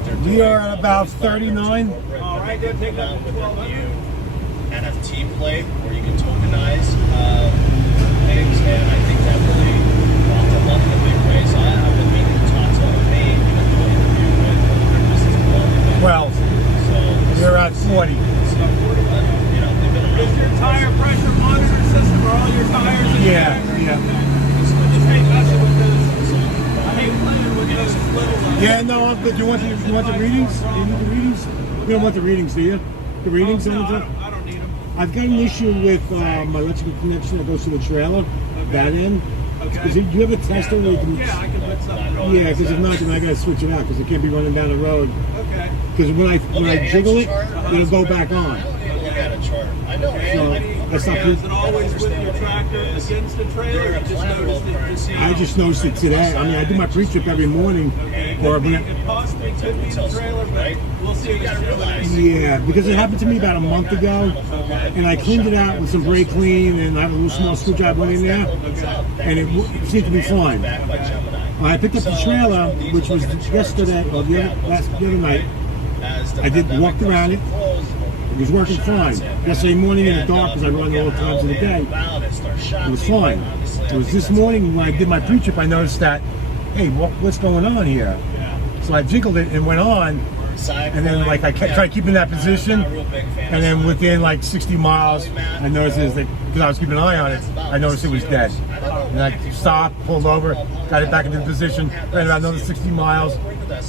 what they're doing. We are at about 39. All right, they're taking up with the new NFT play where you can tokenize things, and I think that really brought them up in a big way. So I've been meaning to talk to May, even do an interview with their business development. Well, we're at 40. Is your tire pressure monitor system or all your tires in Yeah. Just hate messing with this. I hate playing with those little Yeah, no, but you want the readings? Do you need the readings? You don't want the readings, do you? The readings? No, I don't need them. I've got an issue with my electrical connection that goes to the trailer, that end. Okay. Do you have a tester where you can... Yeah, I can put something. Yeah, because if not, then I gotta switch it out because it can't be running down the road. Okay. Because when I jiggle it, it'll go back on. Look at a chart. I know. That's not Is it always with your tractor against the trailer? You just noticed it this year? I just noticed it today. I mean, I do my pre-trip every morning. Or when It possibly could be the trailer, but we'll see what you realize. yeah, because it happened to me about a month ago, and I cleaned it out with some brake clean, and I have a little small screwdriver in there, and it seemed to be fine. I picked up the trailer, which was yesterday or the other night. I walked around it. It was working fine. Yesterday morning in the dark, because I run all times of the day, it was fine. It was this morning when I did my pre-trip, I noticed that, hey, what's going on here? So I jiggled it and went on, and then like I tried keeping that position, and then within like 60 miles, I noticed it was because I was keeping an eye on it, I noticed it was dead. And I stopped, pulled over, got it back into the position, ran about another 60 miles,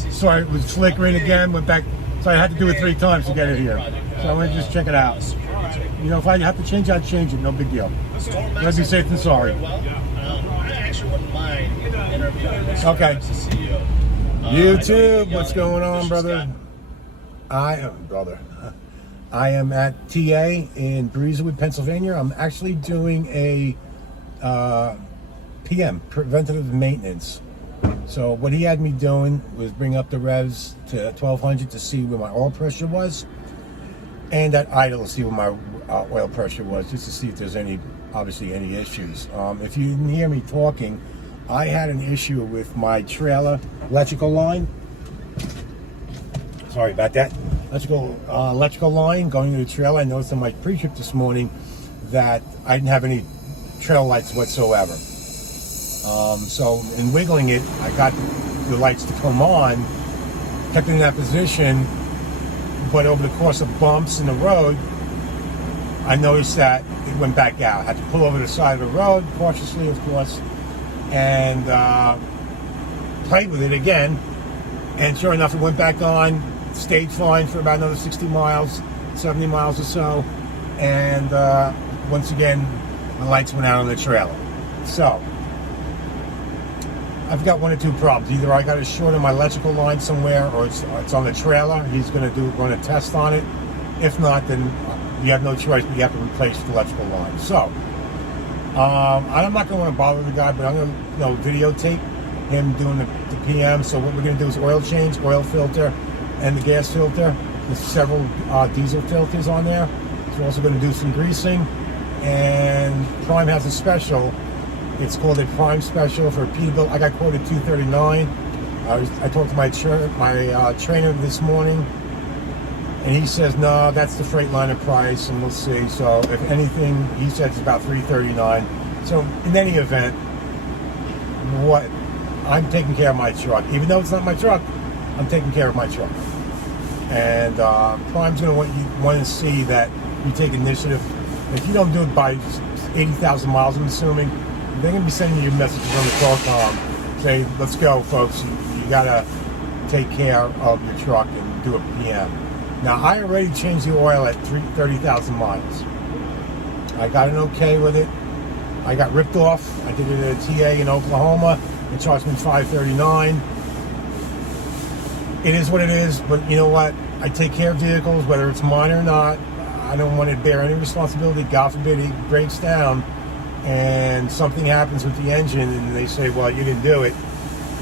so it was flickering again, went back. So I had to do it 3 times to get it here. So I'm gonna just check it out. You know, if I have to change, I'd change it. No big deal. Let's be safe than sorry. I actually wouldn't mind interviewing this Okay. CEO. YouTube, what's going on, brother? I am at TA in Breezewood, Pennsylvania. I'm actually doing a PM, preventative maintenance. So what he had me doing was bring up the revs to 1200 to see where my oil pressure was, and at idle to see where my oil pressure was, just to see if there's obviously any issues. If you didn't hear me talking, I had an issue with my trailer electrical line. Sorry about that. Electrical line going to the trailer. I noticed on my pre-trip this morning that I didn't have any trail lights whatsoever. So in wiggling it, I got the lights to come on, kept it in that position, but over the course of bumps in the road, I noticed that it went back out. I had to pull over the side of the road, cautiously, of course, and played with it again, and sure enough, it went back on, stayed fine for about another 60 miles, 70 miles or so, and once again, the lights went out on the trailer. So, I've got 1 or 2 problems. Either I got a short on my electrical line somewhere, or it's on the trailer. He's going to run a test on it. If not, then you have no choice, but you have to replace the electrical line. So, I'm not going to want to bother the guy, but I'm going to videotape him doing the PM. So what we're going to do is oil change, oil filter, and the gas filter. There's several diesel filters on there. So we're also going to do some greasing. And Prime has a special. It's called a Prime Special for Peterbilt. I got quoted $239. I talked to my trainer this morning, and he says, no, that's the Freightliner price, and we'll see. So if anything, he says it's about $339. So in any event, I'm taking care of my truck. Even though it's not my truck, I'm taking care of my truck. And Prime's going to want to see that you take initiative. If you don't do it by 80,000 miles, I'm assuming, they're going to be sending you messages on the call say, let's go, folks. You got to take care of your truck and do a PM. Now, I already changed the oil at 30,000 miles. I got an okay with it. I got ripped off. I did it at a TA in Oklahoma. It charged me $539. It is what it is, but you know what? I take care of vehicles, whether it's mine or not. I don't want to bear any responsibility. God forbid it breaks down and something happens with the engine and they say, well, you didn't do it.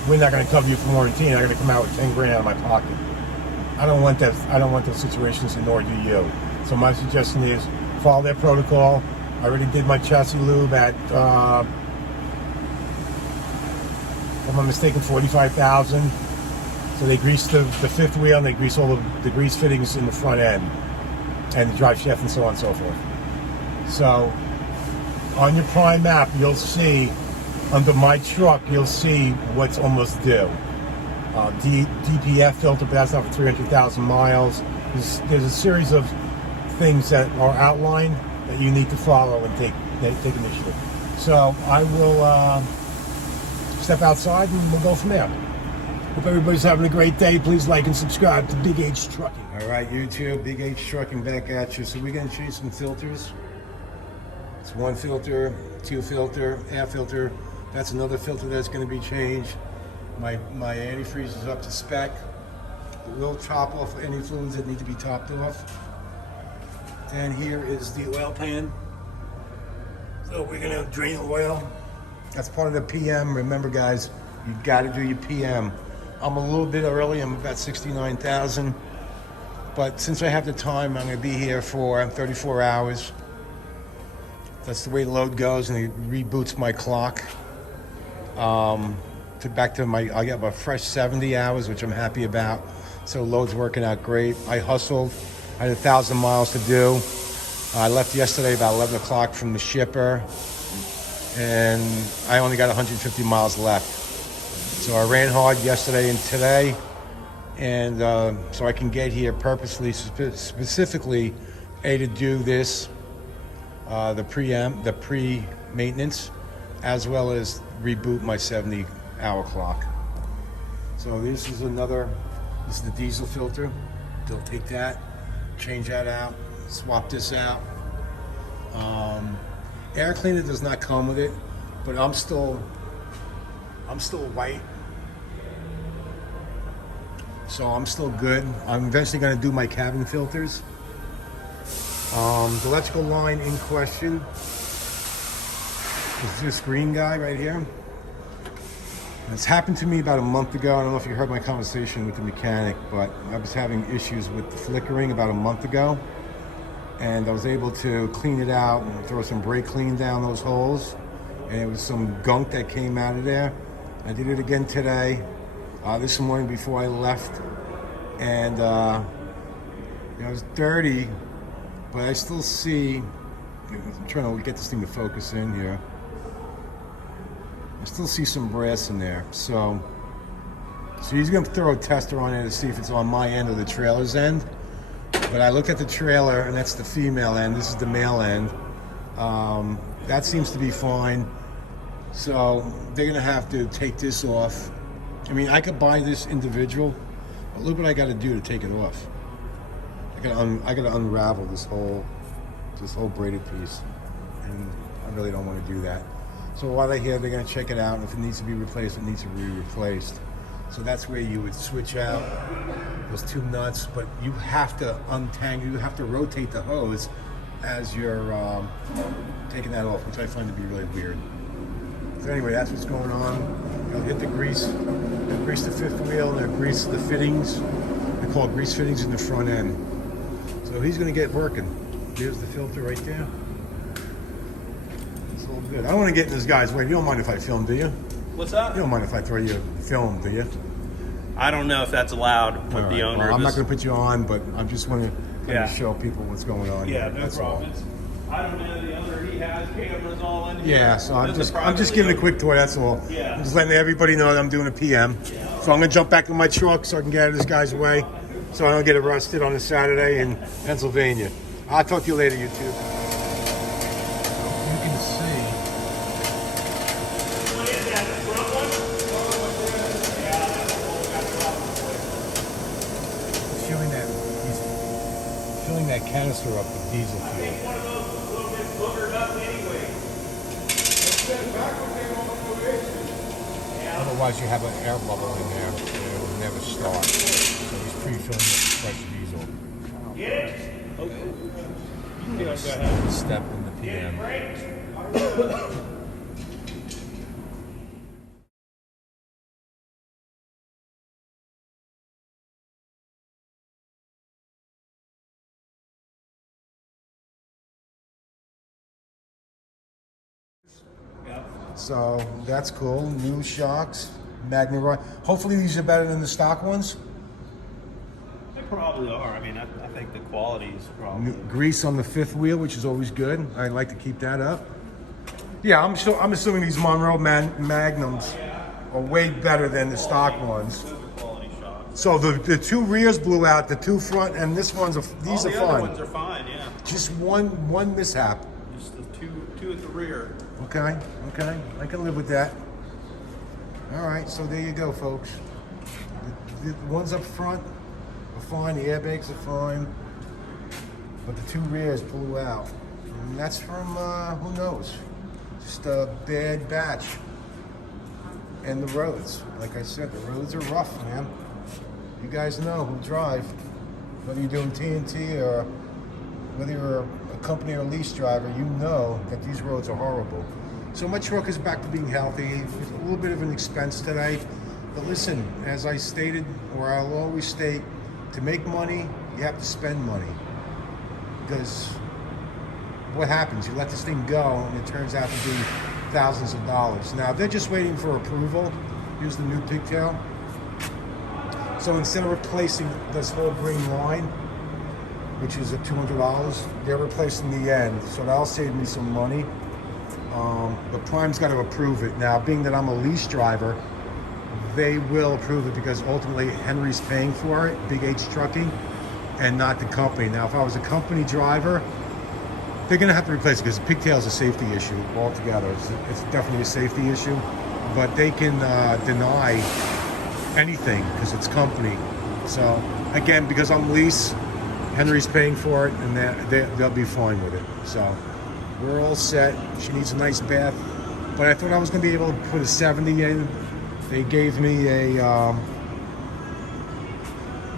We're not going to cover you for warranty, and I'm going to come out with 10 grand out of my pocket. I don't want that. I don't want those situations, and nor do you. So my suggestion is follow their protocol. I already did my chassis lube at, if I'm mistaken, $45,000. So they grease the fifth wheel and they grease all the grease fittings in the front end and the drive shaft and so on and so forth. So on your Prime app, you'll see under my truck, you'll see what's almost due. DPF filter, but that's not for 300,000 miles. There's a series of things that are outlined that you need to follow and take initiative. So I will step outside and we'll go from there. Hope everybody's having a great day. Please like and subscribe to BigH Trucking. All right, YouTube, BigH Trucking back at you. So we're going to change some filters. It's one filter, two filter, air filter. That's another filter that's going to be changed. My antifreeze is up to spec. We'll top off any fluids that need to be topped off. And here is the oil pan. So we're going to drain oil. That's part of the PM. Remember, guys, you got to do your PM. I'm a little bit early. I'm about 69,000. But since I have the time, I'm going to be here for 34 hours. That's the way the load goes, and it reboots my clock. Back to I got a fresh 70 hours, which I'm happy about. So load's working out great. I hustled. I had 1,000 miles to do. I left yesterday about 11 o'clock from the shipper, and I only got 150 miles left. So I ran hard yesterday and today, and so I can get here purposely, specifically, to do this, the pre-maintenance, as well as reboot my 70-hour clock. So this is the diesel filter. They'll take that, change that out, swap this out. Air cleaner does not come with it, but I'm still white, so I'm still good. I'm eventually going to do my cabin filters. The electrical line in question is this green guy right here. It's happened to me about a month ago. I don't know if you heard my conversation with the mechanic, but I was having issues with the flickering about a month ago. And I was able to clean it out and throw some brake clean down those holes. And it was some gunk that came out of there. I did it again today, this morning before I left. And it was dirty, but I still see, I'm trying to get this thing to focus in here. I still see some brass in there. So he's going to throw a tester on there to see if it's on my end or the trailer's end. But I look at the trailer, and that's the female end. This is the male end. That seems to be fine. So they're going to have to take this off. I mean, I could buy this individual, but look what I got to do to take it off. I got to unravel this whole braided piece, and I really don't want to do that. So while they're here, they're going to check it out. And if it needs to be replaced, it needs to be replaced. So that's where you would switch out those two nuts, but you have to untangle, you have to rotate the hose as you're taking that off, which I find to be really weird. So anyway, that's what's going on. They'll hit the grease, they'll grease the fifth wheel, and they'll grease the fittings. They call it grease fittings in the front end. So he's going to get working. There's the filter right there. It's all good. I don't want to get in this guy's way. You don't mind if I film, do you? What's up? You don't mind if I throw you a film, do you? I don't know if that's allowed with the owner. Well, I'm not going to put you on, but I just want to kind of show people what's going on. Yeah, here. no problem. I don't know the owner. He has cameras all in here. Yeah, so I'm just giving a quick tour. That's all. Yeah. I'm just letting everybody know that I'm doing a PM. Yeah. So I'm going to jump back in my truck so I can get out of this guy's way, so I don't get arrested on a Saturday in Pennsylvania. I'll talk to you later, YouTube. You can see. Filling that canister up with diesel fuel. I think one of those was a little bit boogered up anyway. Otherwise, you have an air bubble in there, and it will never start. So he's pre-filling it with fresh diesel. Get it? Step in the PM. So that's cool. New shocks. Magna rod. Hopefully these are better than the stock ones. They probably are. I mean, I think the quality is probably. Grease on the fifth wheel, which is always good. I like to keep that up. Yeah, I'm assuming these Monroe Magnums are way better than the stock ones. Quality shocks. So the two rears blew out, the two front, and these are All fine. the other ones are fine, yeah. Just one mishap. Just the two at the rear. Okay, I can live with that. All right, so there you go, folks. The ones up front are fine, the airbags are fine, but the two rears blew out. And that's from, who knows? Just a bad batch. And the roads, like I said, the roads are rough, man. You guys know who drive, whether you're doing TNT or whether you're a company or lease driver, you know that these roads are horrible. So my truck is back to being healthy. It's a little bit of an expense today. But listen, as I stated, or I'll always state, to make money, you have to spend money. Because what happens? You let this thing go and it turns out to be thousands of dollars. Now, they're just waiting for approval. Here's the new pigtail. So instead of replacing this whole green line, which is at $200, they're replacing the end. So that'll save me some money. The Prime's got to approve it. Now, being that I'm a lease driver, they will approve it because ultimately Henry's paying for it, BigH Trucking, and not the company. Now, if I was a company driver, they're going to have to replace it because the pigtail is a safety issue altogether. It's definitely a safety issue, but they can deny anything because it's company. So, again, because I'm lease, Henry's paying for it, and they'll be fine with it. So, we're all set. She needs a nice bath, but I thought I was going to be able to put a 70 in. They gave me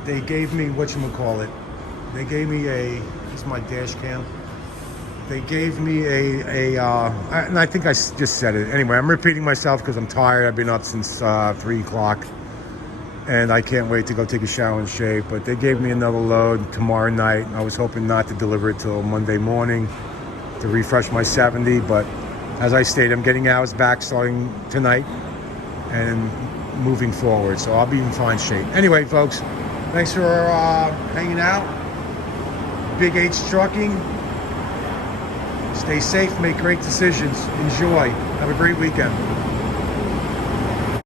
whatchamacallit. They gave me a, this is my dash cam. They gave me and I think I just said it. Anyway, I'm repeating myself because I'm tired. I've been up since 3 o'clock. And I can't wait to go take a shower and shave. But they gave me another load tomorrow night. I was hoping not to deliver it till Monday morning to refresh my 70. But as I stated, I'm getting hours back starting tonight and moving forward. So I'll be in fine shape. Anyway, folks, thanks for hanging out. BigH Trucking. Stay safe, make great decisions. Enjoy. Have a great weekend.